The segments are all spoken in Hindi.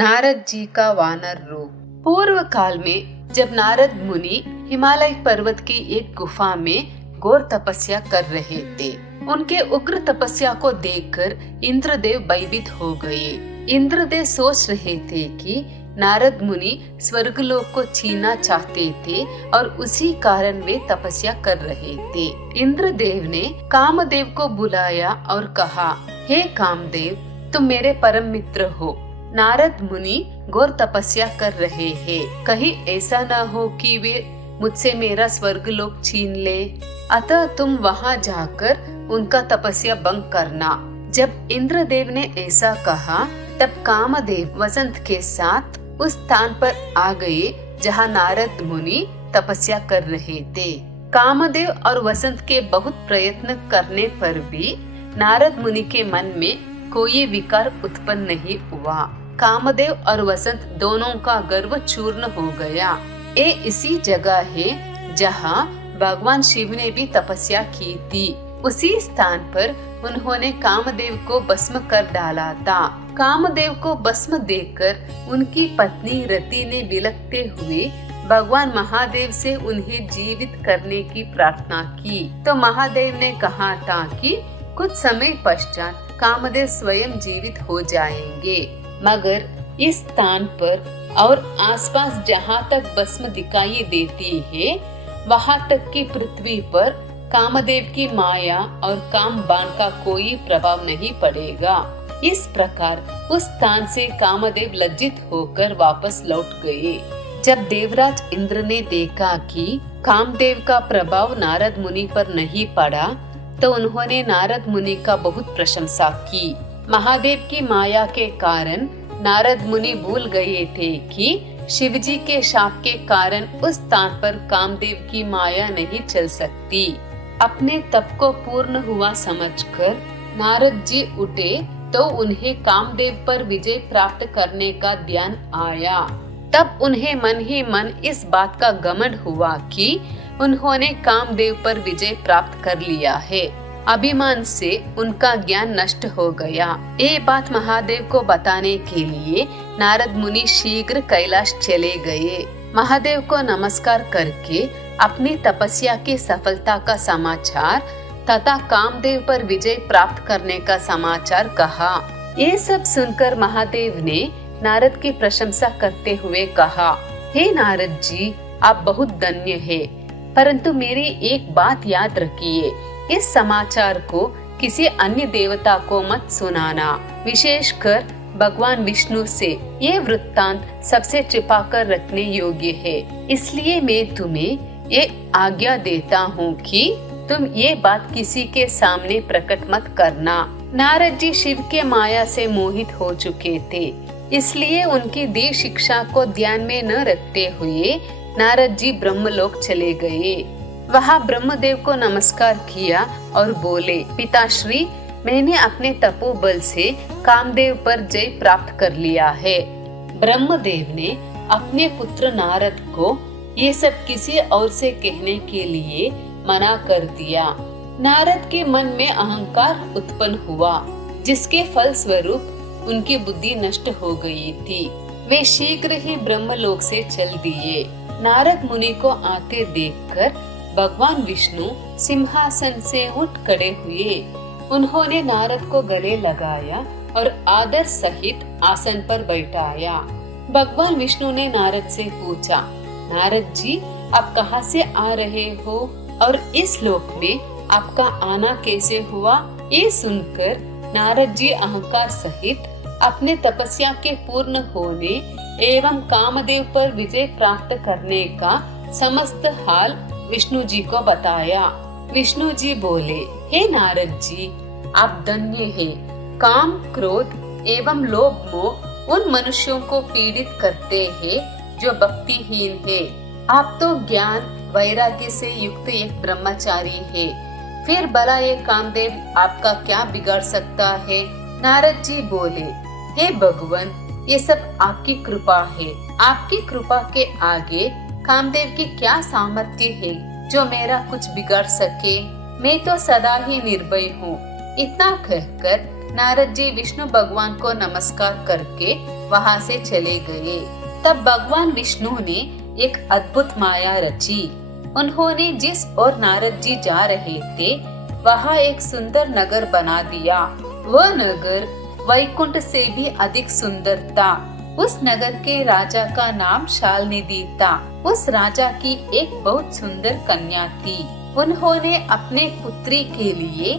नारद जी का वानर रूप। पूर्व काल में जब नारद मुनि हिमालय पर्वत की एक गुफा में घोर तपस्या कर रहे थे, उनके उग्र तपस्या को देखकर इंद्रदेव भयभीत हो गए। इंद्रदेव सोच रहे थे कि नारद मुनि स्वर्गलोक को छीनना चाहते थे और उसी कारण वे तपस्या कर रहे थे। इंद्रदेव ने कामदेव को बुलाया और कहा, हे कामदेव, तुम मेरे परम मित्र हो। नारद मुनि घोर तपस्या कर रहे हैं, कहीं ऐसा न हो कि वे मुझसे मेरा स्वर्गलोक छीन ले। अतः तुम वहां जाकर उनका तपस्या भंग करना। जब इंद्रदेव ने ऐसा कहा, तब कामदेव वसंत के साथ उस स्थान पर आ गए जहां नारद मुनि तपस्या कर रहे थे। कामदेव और वसंत के बहुत प्रयत्न करने पर भी नारद मुनि के मन में कोई विकार उत्पन्न नहीं हुआ। कामदेव और वसंत दोनों का गर्व चूर्ण हो गया। ये इसी जगह है जहाँ भगवान शिव ने भी तपस्या की थी। उसी स्थान पर उन्होंने कामदेव को भस्म कर डाला था। कामदेव को भस्म देखकर उनकी पत्नी रति ने बिलखते हुए भगवान महादेव से उन्हें जीवित करने की प्रार्थना की। तो महादेव ने कहा था कि कुछ समय पश्चात कामदेव स्वयं जीवित हो जाएंगे, मगर इस स्थान पर और आसपास जहाँ तक भस्म दिखाई देती है, वहाँ तक की पृथ्वी पर कामदेव की माया और काम बाण का कोई प्रभाव नहीं पड़ेगा। इस प्रकार उस स्थान से कामदेव लज्जित होकर वापस लौट गए। जब देवराज इंद्र ने देखा कि कामदेव का प्रभाव नारद मुनि पर नहीं पड़ा, तो उन्होंने नारद मुनि का बहुत प्रशंसा की। महादेव की माया के कारण नारद मुनि भूल गए थे कि शिवजी के शाप के कारण उस स्थान पर कामदेव की माया नहीं चल सकती। अपने तप को पूर्ण हुआ समझकर नारद जी उठे तो उन्हें कामदेव पर विजय प्राप्त करने का ध्यान आया। तब उन्हें मन ही मन इस बात का घमंड हुआ कि उन्होंने कामदेव पर विजय प्राप्त कर लिया है। अभिमान से उनका ज्ञान नष्ट हो गया। ये बात महादेव को बताने के लिए नारद मुनि शीघ्र कैलाश चले गए। महादेव को नमस्कार करके अपनी तपस्या की सफलता का समाचार तथा कामदेव पर विजय प्राप्त करने का समाचार कहा। ये सब सुनकर महादेव ने नारद की प्रशंसा करते हुए कहा, हे नारद जी, आप बहुत धन्य है, परंतु मेरी एक बात याद रखिए, इस समाचार को किसी अन्य देवता को मत सुनाना। विशेषकर भगवान विष्णु से ये वृत्तांत सबसे छिपा कर रखने योग्य है। इसलिए मैं तुम्हें ये आज्ञा देता हूँ कि तुम ये बात किसी के सामने प्रकट मत करना। नारद जी शिव के माया से मोहित हो चुके थे, इसलिए उनकी दी शिक्षा को ध्यान में न रखते हुए नारद जी ब्रह्मलोक चले गए। वहाँ ब्रह्मदेव को नमस्कार किया और बोले, पिताश्री, मैंने अपने तपोबल से कामदेव पर जय प्राप्त कर लिया है। ब्रह्मदेव ने अपने पुत्र नारद को ये सब किसी और से कहने के लिए मना कर दिया। नारद के मन में अहंकार उत्पन्न हुआ, जिसके फल स्वरूप उनकी बुद्धि नष्ट हो गई थी। वे शीघ्र ही ब्रह्मलोक से चल दिए। नारद मुनि को आते देखकर भगवान विष्णु सिंहासन से उठ खड़े हुए। उन्होंने नारद को गले लगाया और आदर सहित आसन पर बैठाया। भगवान विष्णु ने नारद से पूछा, नारद जी, आप कहाँ से आ रहे हो और इस लोक में आपका आना कैसे हुआ? ये सुनकर नारद जी अहंकार सहित अपने तपस्या के पूर्ण होने एवं कामदेव पर विजय प्राप्त करने का समस्त हाल विष्णु जी को बताया। विष्णु जी बोले, हे नारद जी, आप धन्य हैं। काम, क्रोध एवं लोभ मोह उन मनुष्यों को पीड़ित करते हैं जो भक्तिहीन है। आप तो ज्ञान वैराग्य से युक्त एक ब्रह्मचारी है, फिर भला ये कामदेव आपका क्या बिगाड़ सकता है? नारद जी बोले, हे भगवान, ये सब आपकी कृपा है। आपकी कृपा के आगे कामदेव की क्या सामर्थ्य है जो मेरा कुछ बिगाड़ सके? मैं तो सदा ही निर्भय हूँ। इतना कहकर नारद जी विष्णु भगवान को नमस्कार करके वहाँ से चले गए। तब भगवान विष्णु ने एक अद्भुत माया रची। उन्होंने जिस ओर नारद जी जा रहे थे वहाँ एक सुंदर नगर बना दिया। वह नगर वैकुंठ से भी अधिक सुंदर था। उस नगर के राजा का नाम शालनिधि था। उस राजा की एक बहुत सुंदर कन्या थी। उन्होंने अपने पुत्री के लिए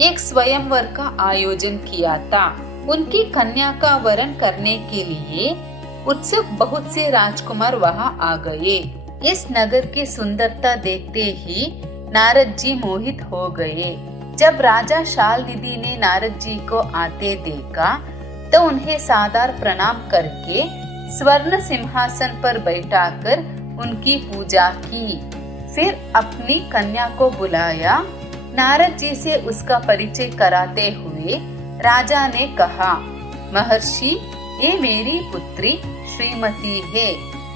एक स्वयंवर का आयोजन किया था। उनकी कन्या का वरण करने के लिए उत्सुक बहुत से राजकुमार वहाँ आ गए। इस नगर की सुंदरता देखते ही नारद जी मोहित हो गए। जब राजा शालनिधि ने नारद जी को आते देखा तो उन्हें सादर प्रणाम करके स्वर्ण सिंहासन पर बैठाकर उनकी पूजा की। फिर अपनी कन्या को बुलाया। नारद जी से उसका परिचय कराते हुए राजा ने कहा, महर्षि, ये मेरी पुत्री श्रीमती है।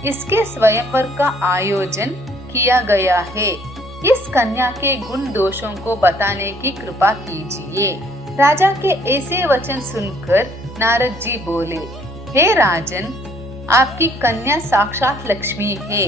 इसके स्वयंवर का आयोजन किया गया है। इस कन्या के गुण दोषों को बताने की कृपा कीजिए। राजा के ऐसे वचन सुनकर नारद जी बोले, हे राजन, आपकी कन्या साक्षात लक्ष्मी है।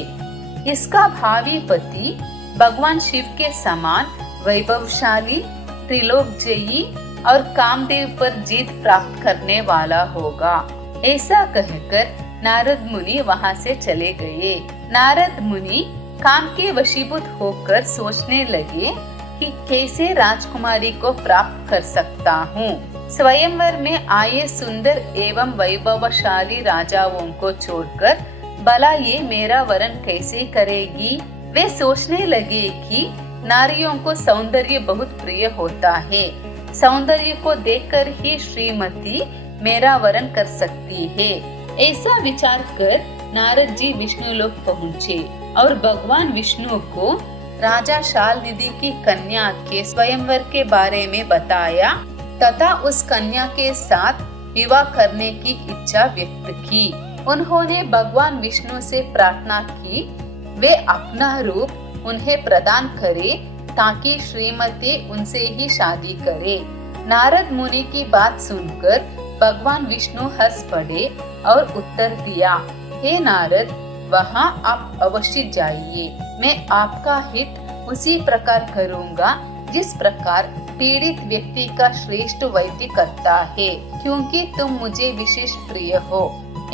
इसका भावी पति भगवान शिव के समान वैभवशाली, त्रिलोकजयी और कामदेव पर जीत प्राप्त करने वाला होगा। ऐसा कहकर नारद मुनि वहाँ से चले गए। नारद मुनि काम के वशीभूत होकर सोचने लगे कि कैसे राजकुमारी को प्राप्त कर सकता हूँ। स्वयंवर में आए सुंदर एवं वैभवशाली राजाओं को छोड़कर भला ये मेरा वरण कैसे करेगी। वे सोचने लगे कि नारियों को सौंदर्य बहुत प्रिय होता है। सौंदर्य को देखकर ही श्रीमती मेरा वरण कर सकती है। ऐसा विचार कर नारद जी विष्णु लोक पहुँचे और भगवान विष्णु को राजा शालनिधि की कन्या के स्वयंवर के बारे में बताया तथा उस कन्या के साथ विवाह करने की इच्छा व्यक्त की। उन्होंने भगवान विष्णु से प्रार्थना की वे अपना रूप उन्हें प्रदान करे ताकि श्रीमती उनसे ही शादी करे। नारद मुनि की बात सुनकर भगवान विष्णु हंस पड़े और उत्तर दिया, हे नारद, वहाँ आप अवश्य जाइए। मैं आपका हित उसी प्रकार करूँगा जिस प्रकार पीड़ित व्यक्ति का श्रेष्ठ वैद्य करता है, क्योंकि तुम मुझे विशेष प्रिय हो।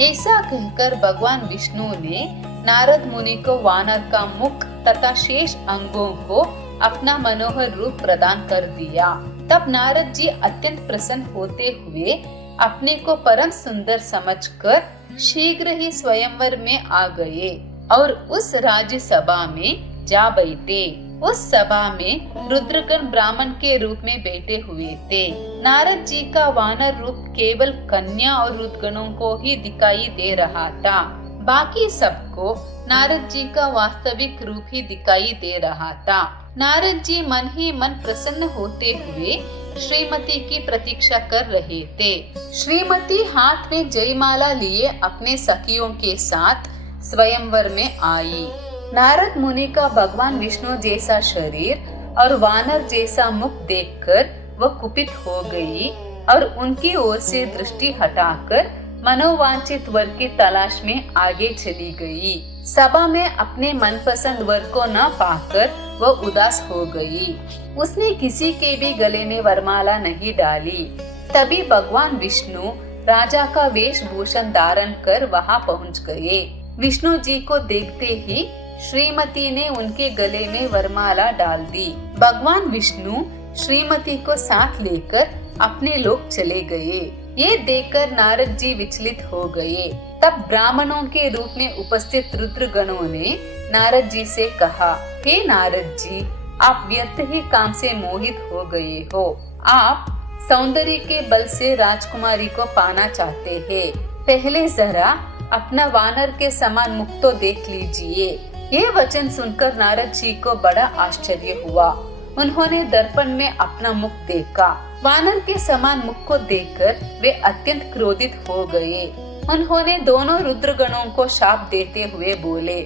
ऐसा कहकर भगवान विष्णु ने नारद मुनि को वानर का मुख तथा शेष अंगों को अपना मनोहर रूप प्रदान कर दिया। तब नारद जी अत्यंत प्रसन्न होते हुए अपने को परम सुंदर समझकर शीघ्र ही स्वयंवर में आ गए और उस राज्य सभा में जा बैठे। उस सभा में रुद्रगण ब्राह्मण के रूप में बैठे हुए थे। नारद जी का वानर रूप केवल कन्या और रुद्रगणों को ही दिखाई दे रहा था। बाकी सबको नारद जी का वास्तविक रूप ही दिखाई दे रहा था। नारद जी मन ही मन प्रसन्न होते हुए श्रीमती की प्रतीक्षा कर रहे थे। श्रीमती हाथ में जयमाला लिए अपने सखियों के साथ स्वयंवर में आई। नारद मुनि का भगवान विष्णु जैसा शरीर और वानर जैसा मुख देखकर वह कुपित हो गई और उनकी ओर से दृष्टि हटाकर मनोवांछित वर की तलाश में आगे चली गई। सभा में अपने मनपसंद वर को न पाकर वह उदास हो गई। उसने किसी के भी गले में वरमाला नहीं डाली। तभी भगवान विष्णु राजा का वेशभूषण धारण कर वहां पहुंच गए। विष्णु जी को देखते ही श्रीमती ने उनके गले में वरमाला डाल दी। भगवान विष्णु श्रीमती को साथ लेकर अपने लोक चले गए। ये देखकर नारद जी विचलित हो गए। तब ब्राह्मणों के रूप में उपस्थित रुद्रगणों ने नारद जी से कहा, हे नारद जी, आप व्यर्थ ही काम से मोहित हो गए हो। आप सौंदर्य के बल से राजकुमारी को पाना चाहते हैं। पहले जरा अपना वानर के समान मुख तो देख लीजिए। ये वचन सुनकर नारद जी को बड़ा आश्चर्य हुआ। उन्होंने दर्पण में अपना मुख देखा। वानर के समान मुख को देखकर वे अत्यंत क्रोधित हो गए। उन्होंने दोनों रुद्रगणों को शाप देते हुए बोले,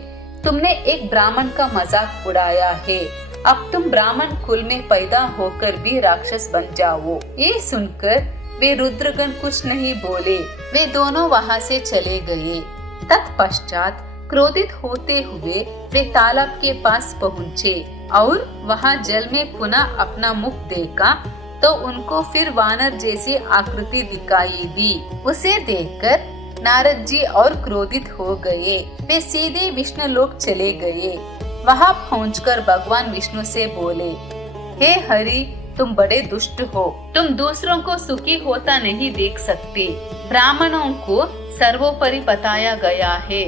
तुमने एक ब्राह्मण का मजाक उड़ाया है। अब तुम ब्राह्मण कुल में पैदा होकर भी राक्षस बन जाओ। ये सुनकर वे रुद्रगण कुछ नहीं बोले। वे दोनों वहाँ से चले गए। तत्पश्चात क्रोधित होते हुए वे तालाब के पास पहुँचे और वहाँ जल में पुनः अपना मुख देखा तो उनको फिर वानर जैसी आकृति दिखाई दी। उसे देखकर नारद जी और क्रोधित हो गए। वे सीधे विष्णु लोक चले गए। वहाँ पहुंचकर भगवान विष्णु से बोले, हे हरि, तुम बड़े दुष्ट हो। तुम दूसरों को सुखी होता नहीं देख सकते। ब्राह्मणों को सर्वोपरि बताया गया है।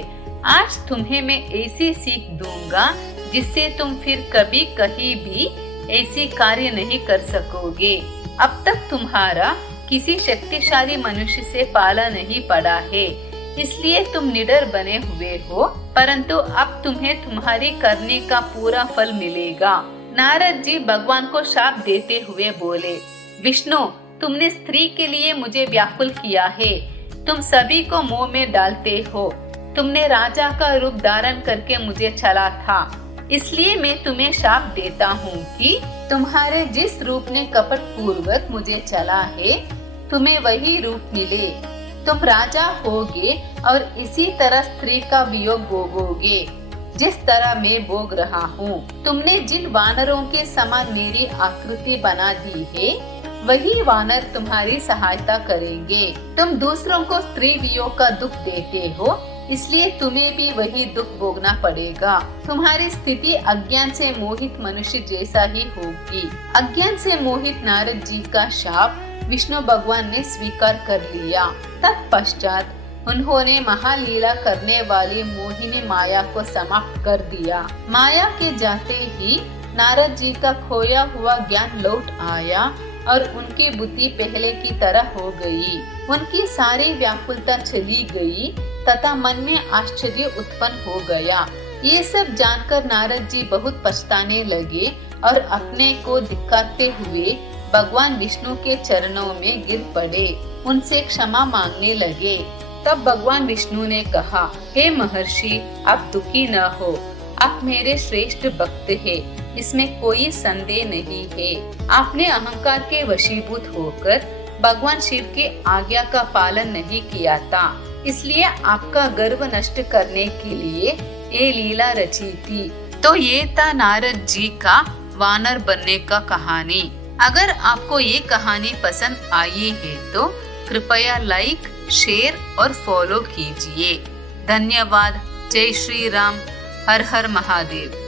आज तुम्हें मैं ऐसी सीख दूंगा जिससे तुम फिर कभी कहीं भी ऐसी कार्य नहीं कर सकोगे। अब तक तुम्हारा किसी शक्तिशाली मनुष्य से पाला नहीं पड़ा है, इसलिए तुम निडर बने हुए हो, परंतु अब तुम्हें तुम्हारी करने का पूरा फल मिलेगा। नारद जी भगवान को शाप देते हुए बोले, विष्णु, तुमने स्त्री के लिए मुझे व्याकुल किया है। तुम सभी को मोह में डालते हो। तुमने राजा का रूप धारण करके मुझे चला था, इसलिए मैं तुम्हें शाप देता हूँ कि तुम्हारे जिस रूप ने कपट पूर्वक मुझे चला है, तुम्हें वही रूप मिले। तुम राजा होगे और इसी तरह स्त्री का वियोग भोगोगे जिस तरह मैं भोग रहा हूँ। तुमने जिन वानरों के समान मेरी आकृति बना दी है, वही वानर तुम्हारी सहायता करेंगे। तुम दूसरों को स्त्री वियोग का दुख देते हो, इसलिए तुम्हें भी वही दुख भोगना पड़ेगा। तुम्हारी स्थिति अज्ञान से मोहित मनुष्य जैसा ही होगी। अज्ञान से मोहित नारद जी का शाप विष्णु भगवान ने स्वीकार कर लिया। तत्पश्चात उन्होंने महालीला करने वाली मोहिनी माया को समाप्त कर दिया। माया के जाते ही नारद जी का खोया हुआ ज्ञान लौट आया और उनकी बुद्धि पहले की तरह हो गई। उनकी सारी व्याकुलता चली गई तथा मन में आश्चर्य उत्पन्न हो गया। ये सब जानकर नारद जी बहुत पछताने लगे और अपने को धिक्कारते हुए भगवान विष्णु के चरणों में गिर पड़े, उनसे क्षमा मांगने लगे। तब भगवान विष्णु ने कहा, हे महर्षि, आप दुखी न हो। आप मेरे श्रेष्ठ भक्त हैं, इसमें कोई संदेह नहीं है। आपने अहंकार के वशीभूत होकर भगवान शिव की आज्ञा का पालन नहीं किया था, इसलिए आपका गर्व नष्ट करने के लिए ये लीला रची थी। तो ये था नारद जी का वानर बनने का कहानी। अगर आपको ये कहानी पसंद आई है तो कृपया लाइक, शेयर और फॉलो कीजिए। धन्यवाद। जय श्री राम। हर हर महादेव।